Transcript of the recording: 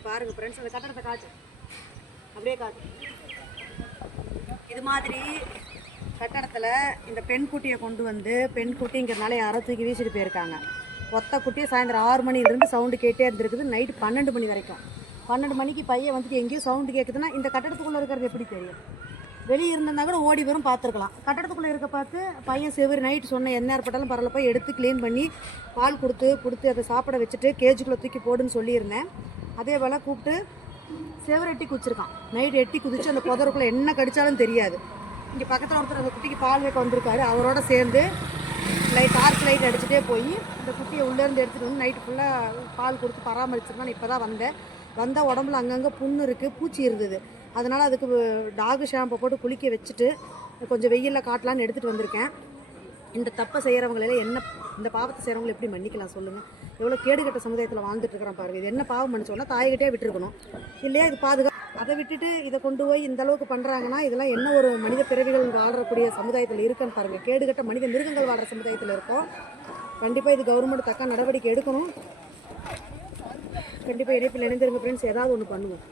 இப்படி பாருங்கள் ஃப்ரெண்ட்ஸ் அந்த கட்டடத்தை காட்டு. அப்படியே காட்டு. இது மாதிரி கட்டடத்தில் இந்த பெண் குட்டியை கொண்டு வந்து பெண் குட்டிங்கிறனால யாரோ தூக்கி வீசிட்டு போயிருக்காங்க. ஒத்த குட்டியை சாயந்தரம் ஆறு மணிலேருந்து சவுண்டு கேட்டே இருந்திருக்குது. நைட்டு பன்னெண்டு மணி வரைக்கும். பன்னெண்டு மணிக்கு பையன் வந்துட்டு எங்கேயும் சவுண்டு கேட்குதுன்னா இந்த கட்டடத்துக்குள்ளே இருக்கிறது எப்படி தெரியும்? வெளியே இருந்திருந்தா கூட ஓடி வரும் பார்த்துருக்கலாம். கட்டடத்துக்குள்ளே இருக்க பார்த்து பையன் செவரு நைட்டு சொன்ன என்ன ஏற்பட்டாலும் பரவாயில்ல போய் எடுத்து க்ளீன் பண்ணி பால் கொடுத்து கொடுத்து அதை சாப்பிட வச்சுட்டு கேஜுக்குள்ளே தூக்கி போடுன்னு சொல்லியிருந்தேன். அதே போல் கூப்பிட்டு செவரு எட்டி குதிச்சிருக்கான். நைட் எட்டி குதிச்சு அந்த புதருக்குள்ளே என்ன கடித்தாலும் தெரியாது. இங்கே பக்கத்தில் ஒருத்தர் அந்த குட்டிக்கு பால் வைக்க வந்திருக்காரு. அவரோட சேர்ந்து லைட் டார்ச் லைட் அடிச்சுட்டே போய் இந்த குட்டியை உள்ளேருந்து எடுத்துகிட்டு வந்து நைட்டு ஃபுல்லாக பால் கொடுத்து பராமரிச்சிருந்தான். இப்போ தான் வந்தேன். வந்தால் உடம்புல அங்கங்கே புண்ணு இருக்குது பூச்சி இருந்தது. அதனால் அதுக்கு டாகு ஷாம்பை போட்டு குளிக்க வச்சுட்டு கொஞ்சம் வெயிலில் காட்டலான்னு எடுத்துகிட்டு வந்திருக்கேன். இந்த தப்பை செய்கிறவங்களெல்லாம் என்ன இந்த பாவத்தை செய்கிறவங்களை எப்படி மன்னிக்கலாம் சொல்லுங்கள் எவ்வளோ கேடுகட்ட சமுதாயத்தில் வாழ்ந்துட்டு இருக்கிறான் பாருங்க. இது என்ன பாவம் மன்னிச்சோன்னா தாய்கிட்டே விட்டுருக்கணும். இல்லையா? இது பாதுகா அதை விட்டுட்டு இதை கொண்டு போய் இந்த அளவுக்கு பண்ணுறாங்கன்னா இதெல்லாம் என்ன ஒரு மனித பிறவிகள் வாழக்கூடிய சமுதாயத்தில் இருக்குன்னு பாருங்கள் கேடுகட்ட மனித மிருகங்கள் வாழ்கிற சமுதாயத்தில் இருக்கோம். கண்டிப்பாக இது கவர்மெண்ட் தக்க நடவடிக்கை எடுக்கணும். கண்டிப்பாக இணைப்பில் இணைந்திருங்க ஃப்ரெண்ட்ஸ் ஏதாவது ஒன்று பண்ணுவோம்.